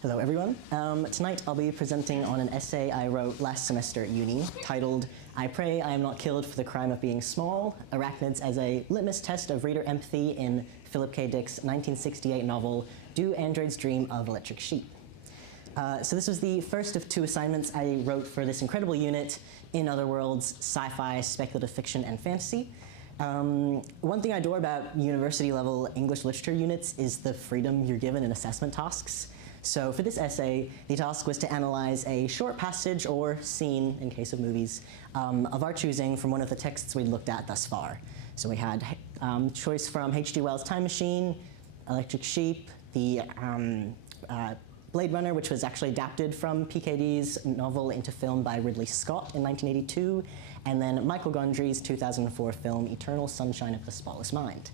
Hello, everyone. Tonight I'll be presenting on an essay I wrote last semester at uni titled, "I Pray I Am Not Killed for the Crime of Being Small, Arachnids as a Litmus Test of Reader Empathy in Philip K. Dick's 1968 novel, Do Androids Dream of Electric Sheep?" So this was the first of two assignments I wrote for this incredible unit, in other words, sci-fi, speculative fiction, and fantasy. One thing I adore about university-level English literature units is the freedom you're given in assessment tasks. So for this essay, the task was to analyze a short passage or scene, in case of movies, of our choosing from one of the texts we looked at thus far. So we had choice from H.G. Wells' Time Machine, Electric Sheep, the Blade Runner, which was actually adapted from PKD's novel into film by Ridley Scott in 1982, and then Michael Gondry's 2004 film Eternal Sunshine of the Spotless Mind.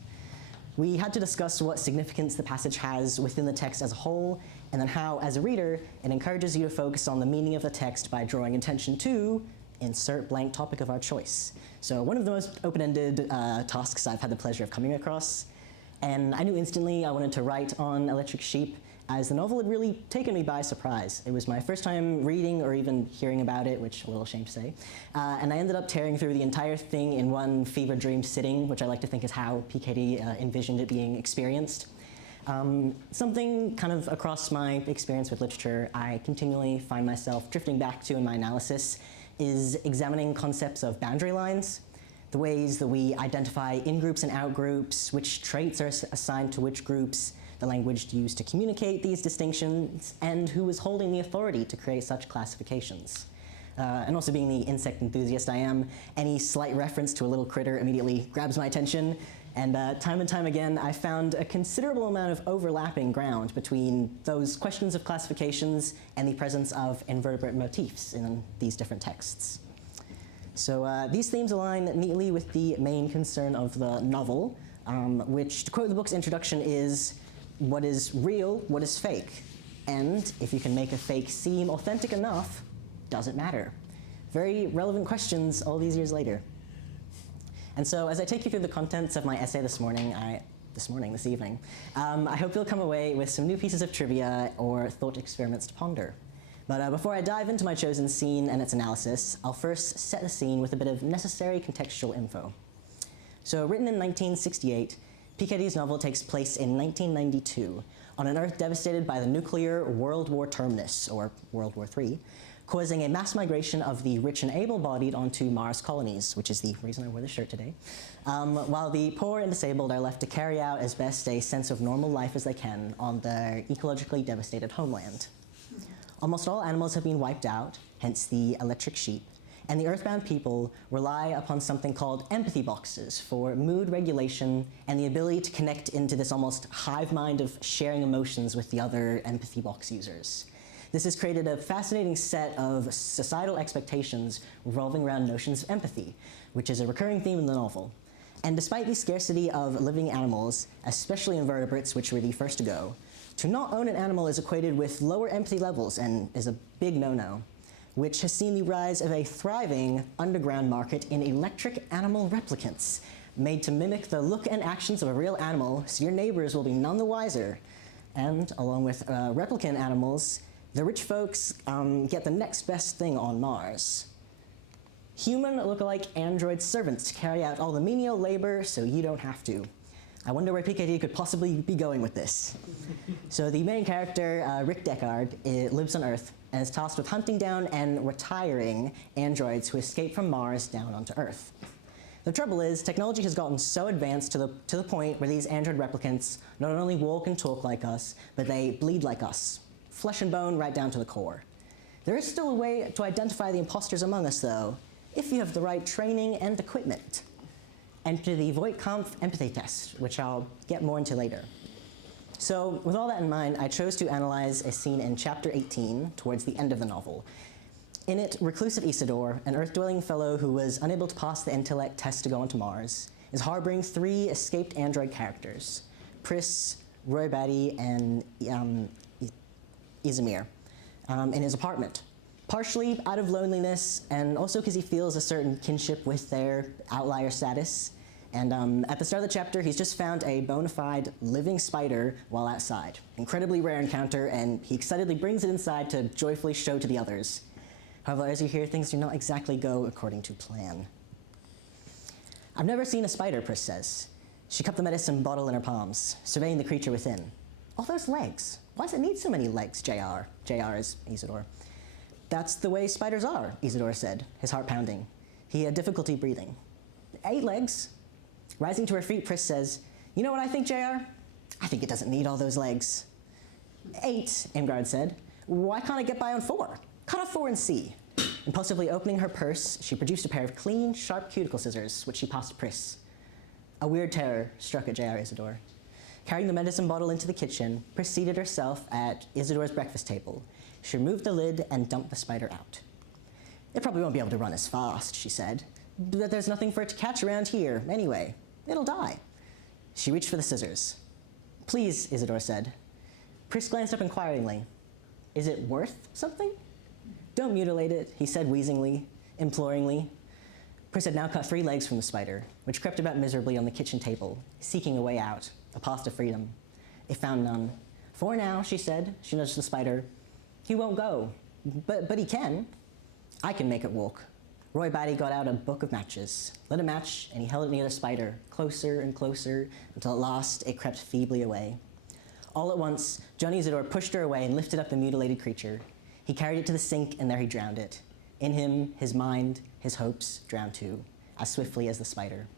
We had to discuss what significance the passage has within the text as a whole, and then how, as a reader, it encourages you to focus on the meaning of the text by drawing attention to insert blank topic of our choice. So one of the most open-ended tasks I've had the pleasure of coming across, and I knew instantly I wanted to write on Electric Sheep, as the novel had really taken me by surprise. It was my first time reading or even hearing about it, which I'm a little ashamed to say, and I ended up tearing through the entire thing in one fever dream sitting, which I like to think is how PKD envisioned it being experienced. Something kind of across my experience with literature I continually find myself drifting back to in my analysis is examining concepts of boundary lines, the ways that we identify in-groups and out-groups, which traits are assigned to which groups, the language used to communicate these distinctions, and who is holding the authority to create such classifications. And also being the insect enthusiast I am, any slight reference to a little critter immediately grabs my attention, and time and time again I found a considerable amount of overlapping ground between those questions of classifications and the presence of invertebrate motifs in these different texts. So these themes align neatly with the main concern of the novel, which, to quote the book's introduction, is what is real, what is fake, and if you can make a fake seem authentic enough, does it matter? Very relevant questions all these years later. And so as I take you through the contents of my essay this evening, I hope you'll come away with some new pieces of trivia or thought experiments to ponder. But before I dive into my chosen scene and its analysis, I'll first set the scene with a bit of necessary contextual info. So written in 1968, PKD's novel takes place in 1992 on an Earth devastated by the nuclear World War terminus, or World War III, causing a mass migration of the rich and able-bodied onto Mars colonies, which is the reason I wore this shirt today, while the poor and disabled are left to carry out as best a sense of normal life as they can on their ecologically devastated homeland. Almost all animals have been wiped out, hence the electric sheep, and the Earthbound people rely upon something called empathy boxes for mood regulation and the ability to connect into this almost hive mind of sharing emotions with the other empathy box users. This has created a fascinating set of societal expectations revolving around notions of empathy, which is a recurring theme in the novel. And despite the scarcity of living animals, especially invertebrates, which were the first to go, to not own an animal is equated with lower empathy levels and is a big no-no, which has seen the rise of a thriving underground market in electric animal replicants, made to mimic the look and actions of a real animal, so your neighbors will be none the wiser. And along with replicant animals, the rich folks get the next best thing on Mars. Human look-alike android servants to carry out all the menial labor so you don't have to. I wonder where PKD could possibly be going with this. So the main character, Rick Deckard, lives on Earth and is tasked with hunting down and retiring androids who escape from Mars down onto Earth. The trouble is, technology has gotten so advanced to the point where these android replicants not only walk and talk like us, but they bleed like us, flesh and bone right down to the core. There is still a way to identify the imposters among us, though, if you have the right training and equipment. Enter the Voight-Kampff empathy test, which I'll get more into later. So with all that in mind, I chose to analyze a scene in chapter 18, towards the end of the novel. In it, reclusive Isidore, an Earth-dwelling fellow who was unable to pass the intellect test to go onto Mars, is harboring three escaped android characters, Pris, Roy Batty, and Izmir, in his apartment. Partially out of loneliness, and also because he feels a certain kinship with their outlier status, And at the start of the chapter, he's just found a bona fide living spider while outside. Incredibly rare encounter, and he excitedly brings it inside to joyfully show to the others. However, as you hear, things do not exactly go according to plan. I've never seen a spider, Pris says. She cupped the medicine bottle in her palms, surveying the creature within. All those legs. Why does it need so many legs, JR? JR is Isidore. That's the way spiders are, Isidore said, his heart pounding. He had difficulty breathing. 8 legs. Rising to her feet, Pris says, you know what I think, JR? I think it doesn't need all those legs. 8, Imgard said. Why can't it get by on 4? Cut off 4 and see. Impulsively opening her purse, she produced a pair of clean, sharp cuticle scissors, which she passed to Pris. A weird terror struck at J.R. Isidore. Carrying the medicine bottle into the kitchen, Pris seated herself at Isidore's breakfast table. She removed the lid and dumped the spider out. It probably won't be able to run as fast, she said. But there's nothing for it to catch around here, anyway. It'll die. She reached for the scissors. Please, Isidore said. Pris glanced up inquiringly. Is it worth something? Don't mutilate it, he said wheezingly, imploringly. Pris had now cut 3 legs from the spider, which crept about miserably on the kitchen table, seeking a way out, a path to freedom. It found none. For now, she said, she nudged the spider. He won't go, but he can. I can make it walk. Roy Batty got out a book of matches, lit a match, and he held it near the spider, closer and closer, until at last it crept feebly away. All at once, John Isidore pushed her away and lifted up the mutilated creature. He carried it to the sink, and there he drowned it. In him, his mind, his hopes drowned too, as swiftly as the spider.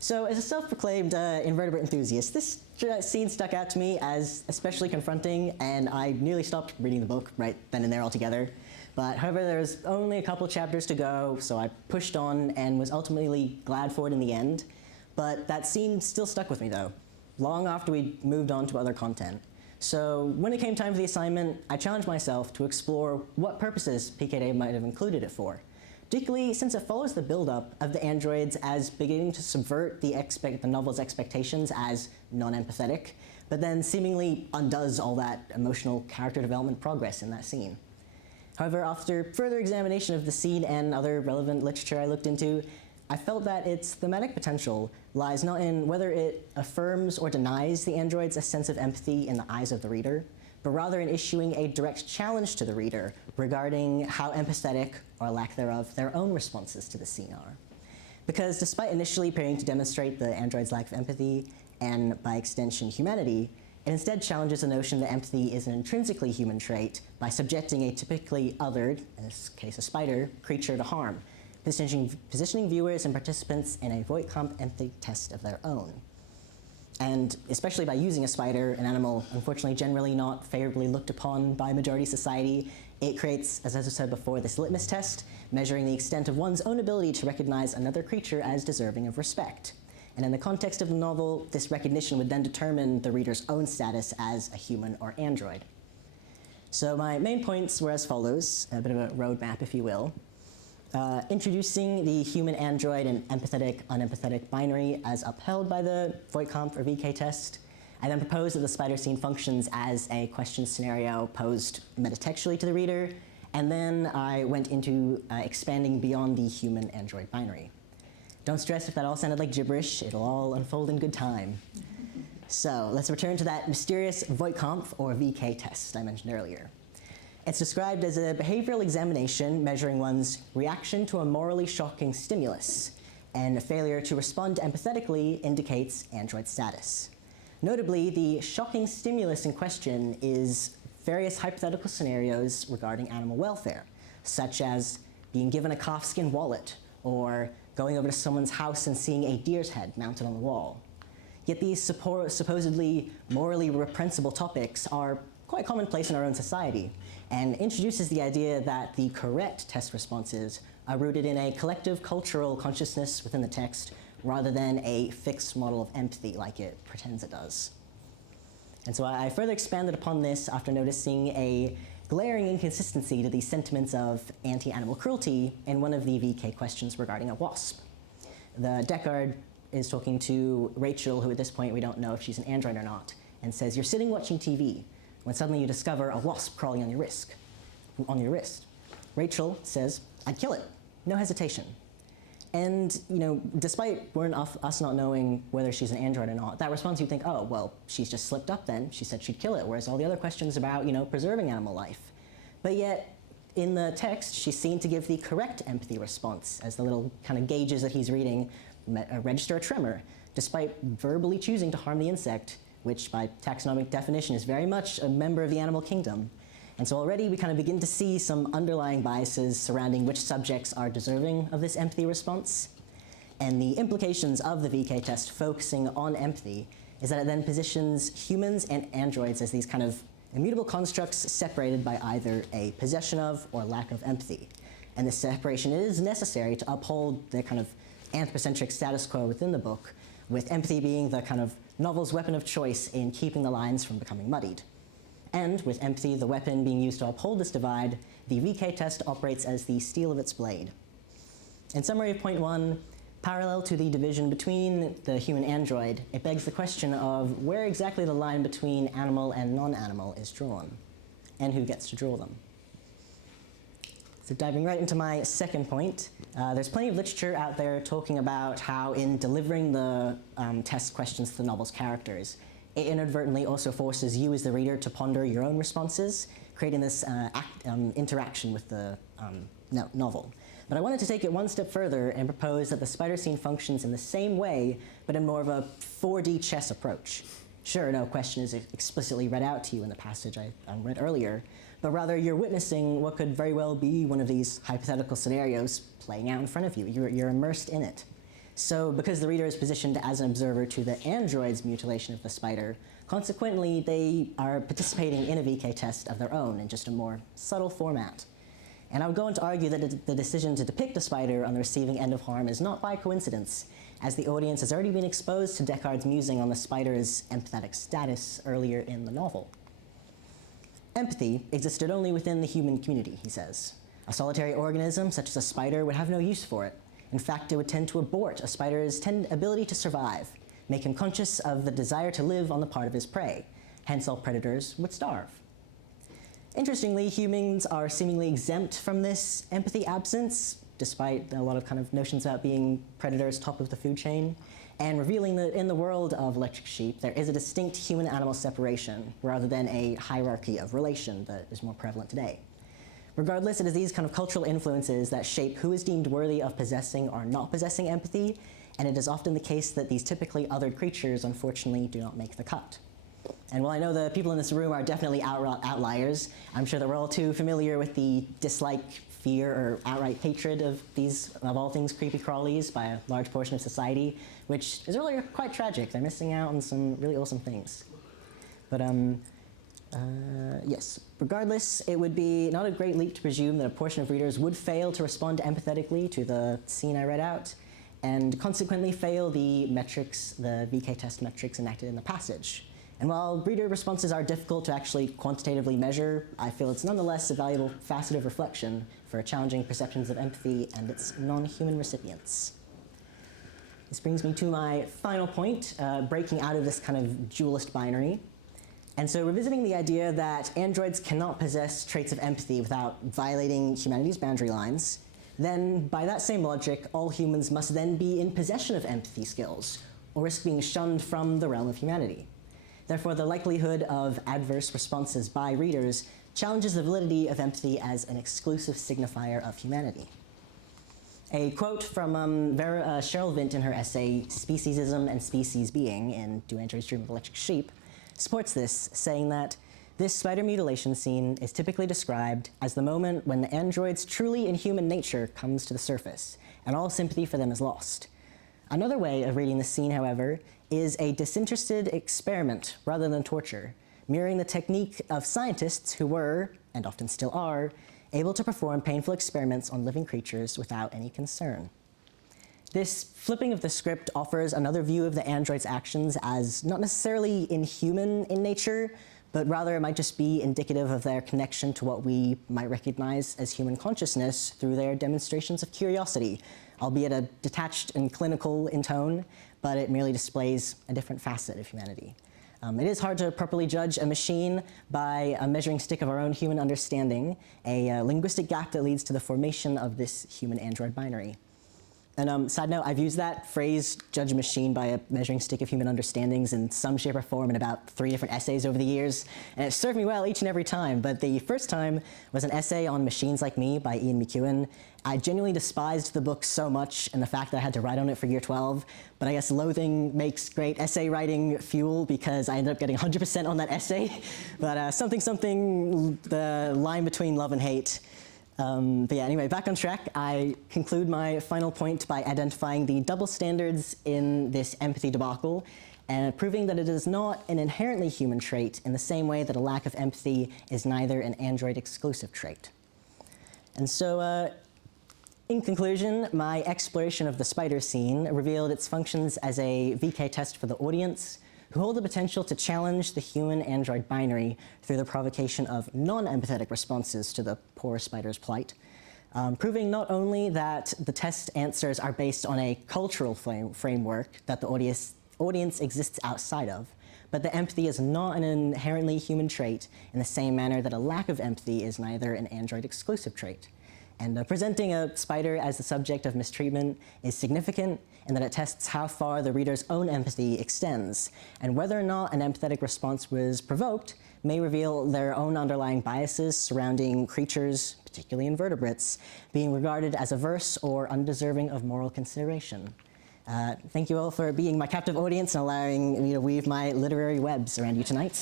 So, as a self-proclaimed invertebrate enthusiast, this scene stuck out to me as especially confronting, and I nearly stopped reading the book right then and there altogether. But however, there was only a couple chapters to go, so I pushed on and was ultimately glad for it in the end. But that scene still stuck with me, though, long after we moved on to other content. So when it came time for the assignment, I challenged myself to explore what purposes PKD might have included it for, particularly since it follows the build-up of the androids as beginning to subvert the novel's expectations as non-empathetic, but then seemingly undoes all that emotional character development progress in that scene. However, after further examination of the scene and other relevant literature I looked into, I felt that its thematic potential lies not in whether it affirms or denies the androids a sense of empathy in the eyes of the reader, but rather in issuing a direct challenge to the reader regarding how empathetic, or lack thereof, their own responses to the scene are. Because despite initially appearing to demonstrate the android's lack of empathy, and by extension humanity, it instead challenges the notion that empathy is an intrinsically human trait by subjecting a typically othered, in this case a spider, creature to harm, positioning viewers and participants in a Voight-Kampff empathy test of their own. And especially by using a spider, an animal unfortunately generally not favorably looked upon by majority society, it creates, as I said before, this litmus test, measuring the extent of one's own ability to recognize another creature as deserving of respect. And in the context of the novel, this recognition would then determine the reader's own status as a human or android. So my main points were as follows, a bit of a roadmap, if you will. Introducing the human-android and empathetic-unempathetic binary as upheld by the Voight-Kampff or VK test. I then proposed that the spider scene functions as a question scenario posed metatextually to the reader, and then I went into expanding beyond the human-android binary. Don't stress if that all sounded like gibberish, it'll all unfold in good time. So let's return to that mysterious Voight-Kampff or VK test I mentioned earlier. It's described as a behavioral examination measuring one's reaction to a morally shocking stimulus, and a failure to respond empathetically indicates android status. Notably, the shocking stimulus in question is various hypothetical scenarios regarding animal welfare, such as being given a calfskin wallet, or going over to someone's house and seeing a deer's head mounted on the wall. Yet these supposedly morally reprehensible topics are quite commonplace in our own society, and introduces the idea that the correct test responses are rooted in a collective cultural consciousness within the text, rather than a fixed model of empathy like it pretends it does. And so I further expanded upon this after noticing a glaring inconsistency to the sentiments of anti-animal cruelty in one of the VK questions regarding a wasp. The Deckard is talking to Rachel, who at this point we don't know if she's an android or not, and says, "You're sitting watching TV, when suddenly you discover a wasp crawling on your wrist. Rachel says, "I'd kill it, no hesitation." And despite us not knowing whether she's an android or not, that response you'd think, oh, well, she's just slipped up then. She said she'd kill it, whereas all the other questions about, preserving animal life. But yet, in the text, she's seen to give the correct empathy response, as the little kind of gauges that he's reading register a tremor, despite verbally choosing to harm the insect, which by taxonomic definition is very much a member of the animal kingdom. And so already we kind of begin to see some underlying biases surrounding which subjects are deserving of this empathy response. And the implications of the VK test focusing on empathy is that it then positions humans and androids as these kind of immutable constructs separated by either a possession of or lack of empathy. And this separation is necessary to uphold the kind of anthropocentric status quo within the book, with empathy being the kind of novel's weapon of choice in keeping the lines from becoming muddied. And with empathy, the weapon being used to uphold this divide, the VK test operates as the steel of its blade. In summary of point 1, parallel to the division between the human android, it begs the question of where exactly the line between animal and non-animal is drawn, and who gets to draw them. So diving right into my second point, there's plenty of literature out there talking about how in delivering the test questions to the novel's characters, it inadvertently also forces you as the reader to ponder your own responses, creating this interaction with the novel. But I wanted to take it one step further and propose that the spider scene functions in the same way, but in more of a 4D chess approach. Sure, no question is explicitly read out to you in the passage I read earlier, but rather you're witnessing what could very well be one of these hypothetical scenarios playing out in front of you. You're immersed in it. So because the reader is positioned as an observer to the android's mutilation of the spider, consequently they are participating in a VK test of their own in just a more subtle format. And I would go on to argue that the decision to depict a spider on the receiving end of harm is not by coincidence, as the audience has already been exposed to Descartes' musing on the spider's empathetic status earlier in the novel. Empathy existed only within the human community, he says. A solitary organism, such as a spider, would have no use for it. In fact, it would tend to abort a spider's ability to survive, make him conscious of the desire to live on the part of his prey. Hence, all predators would starve. Interestingly, humans are seemingly exempt from this empathy absence, despite a lot of kind of notions about being predators top of the food chain, and revealing that in the world of Electric Sheep, there is a distinct human-animal separation, rather than a hierarchy of relation that is more prevalent today. Regardless, it is these kind of cultural influences that shape who is deemed worthy of possessing or not possessing empathy, and it is often the case that these typically othered creatures, unfortunately, do not make the cut. And while I know the people in this room are definitely outliers, I'm sure that we're all too familiar with the dislike, fear, or outright hatred of these, of all things, creepy crawlies by a large portion of society, which is really quite tragic. They're missing out on some really awesome things. But yes, regardless, it would be not a great leap to presume that a portion of readers would fail to respond empathetically to the scene I read out, and consequently fail the metrics, the VK test metrics enacted in the passage. And while reader responses are difficult to actually quantitatively measure, I feel it's nonetheless a valuable facet of reflection for challenging perceptions of empathy and its non-human recipients. This brings me to my final point, breaking out of this kind of dualist binary. And so revisiting the idea that androids cannot possess traits of empathy without violating humanity's boundary lines, then by that same logic, all humans must then be in possession of empathy skills, or risk being shunned from the realm of humanity. Therefore, the likelihood of adverse responses by readers challenges the validity of empathy as an exclusive signifier of humanity. A quote from Cheryl Vint in her essay, Speciesism and Species Being, in Do Androids Dream of Electric Sheep, supports this, saying that this spider mutilation scene is typically described as the moment when the android's truly inhuman nature comes to the surface, and all sympathy for them is lost. Another way of reading this scene, however, is a disinterested experiment rather than torture, mirroring the technique of scientists who were, and often still are, able to perform painful experiments on living creatures without any concern. This flipping of the script offers another view of the android's actions as not necessarily inhuman in nature, but rather it might just be indicative of their connection to what we might recognize as human consciousness through their demonstrations of curiosity, albeit a detached and clinical in tone, but it merely displays a different facet of humanity. It is hard to properly judge a machine by a measuring stick of our own human understanding, a linguistic gap that leads to the formation of this human-android binary. And side note, I've used that phrase, judge a machine by a measuring stick of human understandings, in some shape or form in about 3 different essays over the years, and it served me well each and every time. But the first time was an essay on Machines Like Me by Ian McEwan. I genuinely despised the book so much and the fact that I had to write on it for year 12, but I guess loathing makes great essay writing fuel, because I ended up getting 100% on that essay. But something, the line between love and hate. But yeah, anyway, back on track. I conclude my final point by identifying the double standards in this empathy debacle and proving that it is not an inherently human trait in the same way that a lack of empathy is neither an Android exclusive trait. And so, in conclusion, my exploration of the spider scene revealed its functions as a VK test for the audience, who hold the potential to challenge the human-android binary through the provocation of non-empathetic responses to the poor spider's plight, proving not only that the test answers are based on a cultural framework that the audience exists outside of, but that empathy is not an inherently human trait in the same manner that a lack of empathy is neither an Android exclusive trait. And presenting a spider as the subject of mistreatment is significant in that it tests how far the reader's own empathy extends, and whether or not an empathetic response was provoked may reveal their own underlying biases surrounding creatures, particularly invertebrates, being regarded as averse or undeserving of moral consideration. Thank you all for being my captive audience and allowing me to weave my literary webs around you tonight.